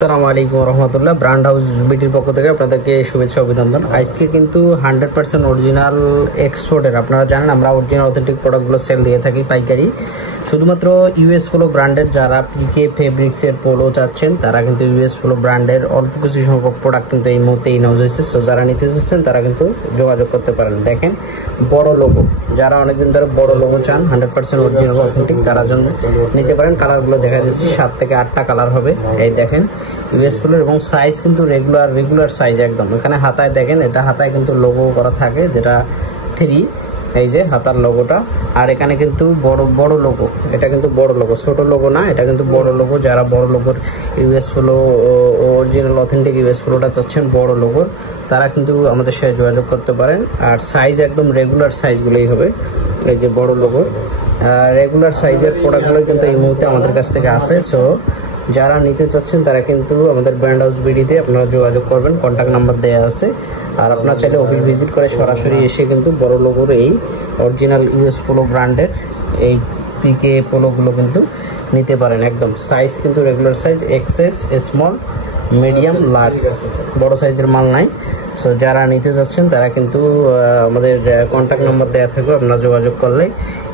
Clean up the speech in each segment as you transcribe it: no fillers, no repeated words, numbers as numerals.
আসসালামু আলাইকুম রহমতুল্লাহ। Brand house বিটির পক্ষ থেকে আপনাদেরকে শুভেচ্ছা অভিনন্দন। আজকে কিন্তু 100% অরিজিনাল এক্সপোর্টের, আপনারা জানেন আমরা অরিজিনাল অথেন্টিক প্রোডাক্টগুলো সেল দিয়ে থাকি পাইকারি। শুধুমাত্র ইউএস পোলো ব্র্যান্ডের যারা পিকে ফেব্রিক্সের পোলো চাচ্ছেন তারা কিন্তু ইউএস পোলো ব্র্যান্ডের অল্প কিছু সংখ্যক প্রোডাক্ট কিন্তু এই মুহূর্তে ইনহাউস হয়েছে। সো যারা নিতে চাচ্ছেন তারা কিন্তু যোগাযোগ করতে পারেন। দেখেন বড় লোগো, যারা অনেকদিন ধরে বড় লোগো চান 100% অরিজিনাল অথেন্টিক তারা জন্য নিতে পারেন। কালারগুলো দেখা যাচ্ছে 7 থেকে 8টা কালার হবে। এই দেখেন ইউএস পোলোর, এবং সাইজ কিন্তু রেগুলার সাইজ একদম। এখানে হাতায় দেখেন, এটা হাতায় কিন্তু লোগো করা থাকে যেটা 3, এই যে হাতার লোগোটা। আর এখানে কিন্তু বড় লোগো, এটা কিন্তু বড় লোগো, ছোট লোগো না, এটা কিন্তু বড় লোগো। যারা বড় লোগোর US Polo original authentic US পোলোটা চাচ্ছেন বড় লোগোর, তারা কিন্তু আমাদের সাথে যোগাযোগ করতে পারেন। আর সাইজ একদম রেগুলার সাইজগুলোই হবে। এই যে বড় লোগো রেগুলার সাইজের প্রোডাক্টগুলো কিন্তু এই মুহূর্তে আমাদের কাছ থেকে আসে। সো যারা নিতে চাচ্ছেন তারা কিন্তু আমাদের ব্র্যান্ড হাউস বিডিতে আপনারা যোগাযোগ করবেন, কন্ট্যাক্ট নাম্বার দেওয়া আছে। আর আপনারা চাইলে অফিস ভিজিট করে সরাসরি এসে কিন্তু বড় লোগোর এই অরিজিনাল ইউএস পোলো ব্র্যান্ডের এই পিকে পোলোগুলো কিন্তু নিতে পারেন। একদম সাইজ কিন্তু regular size, XS, small, medium, large, বড় সাইজের মাল নাই। সো যারা নিতে চাচ্ছেন তারা কিন্তু আমাদের কন্ট্যাক্ট নাম্বার দেওয়া থাকবে, আপনারা যোগাযোগ করলে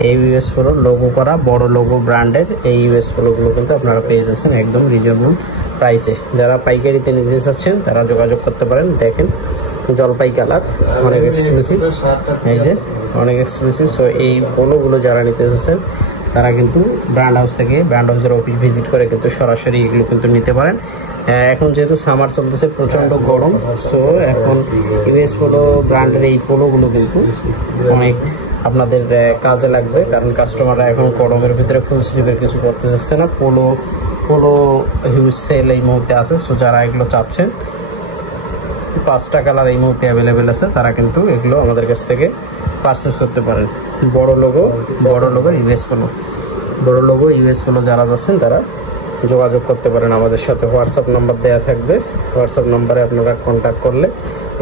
এই ইউএস পোলো লোগো করা বড় লোগো ব্র্যান্ডের এই ইউএস পোলোগুলো কিন্তু আপনারা পেয়ে যাচ্ছেন একদম রিজনেবল প্রাইসে। যারা পাইকারিতে নিতে চাচ্ছেন তারা যোগাযোগ করতে পারেন। দেখেন জলপাই কালার, অনেক এক্সক্লুসিভ, এই যে অনেক এক্সক্লুসিভ। সো এই পোলোগুলো যারা নিতে চাচ্ছেন তারা কিন্তু ব্র্যান্ড হাউস থেকে, ব্র্যান্ড হাউসের অফিস ভিজিট করে কিন্তু সরাসরি এগুলো কিন্তু নিতে পারেন। এখন যেহেতু সামার চলতেছে, প্রচণ্ড গরম, সো এখন ইউএস পোলো ব্র্যান্ডের এই পোলোগুলো কিন্তু অনেক আপনাদের কাজে লাগবে, কারণ কাস্টমাররা এখন গরমের ভিতরে ফুল স্লিভের কিছু করতে চাচ্ছে না। পোলো হিউজ সেল এই মুহূর্তে আছে। সো যারা এগুলো চাচ্ছেন 5টা কালার এই মুহূর্তে অ্যাভেলেবেল আছে, তারা কিন্তু এগুলো আমাদের কাছ থেকে পারচেস করতে পারেন। বড় লোগো ইউএস পোলো, বড় লোগো ইউএস পোলো যারা যাচ্ছেন তারা যোগাযোগ করতে পারেন আমাদের সাথে। হোয়াটসঅ্যাপ নাম্বার দেওয়া থাকবে, হোয়াটসঅ্যাপ নাম্বারে আপনারা কন্ট্যাক্ট করলে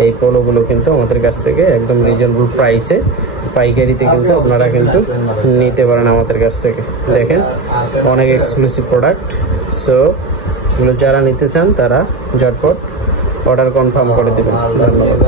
এই পোলোগুলো কিন্তু আমাদের কাছ থেকে একদম রিজনেবল প্রাইসে পাইকারিতে কিন্তু আপনারা কিন্তু নিতে পারেন আমাদের কাছ থেকে। দেখেন অনেক এক্সক্লুসিভ প্রোডাক্ট। সো এগুলো যারা নিতে চান তারা ঝটপট অর্ডার কনফার্ম করে দেবেন। ধন্যবাদ।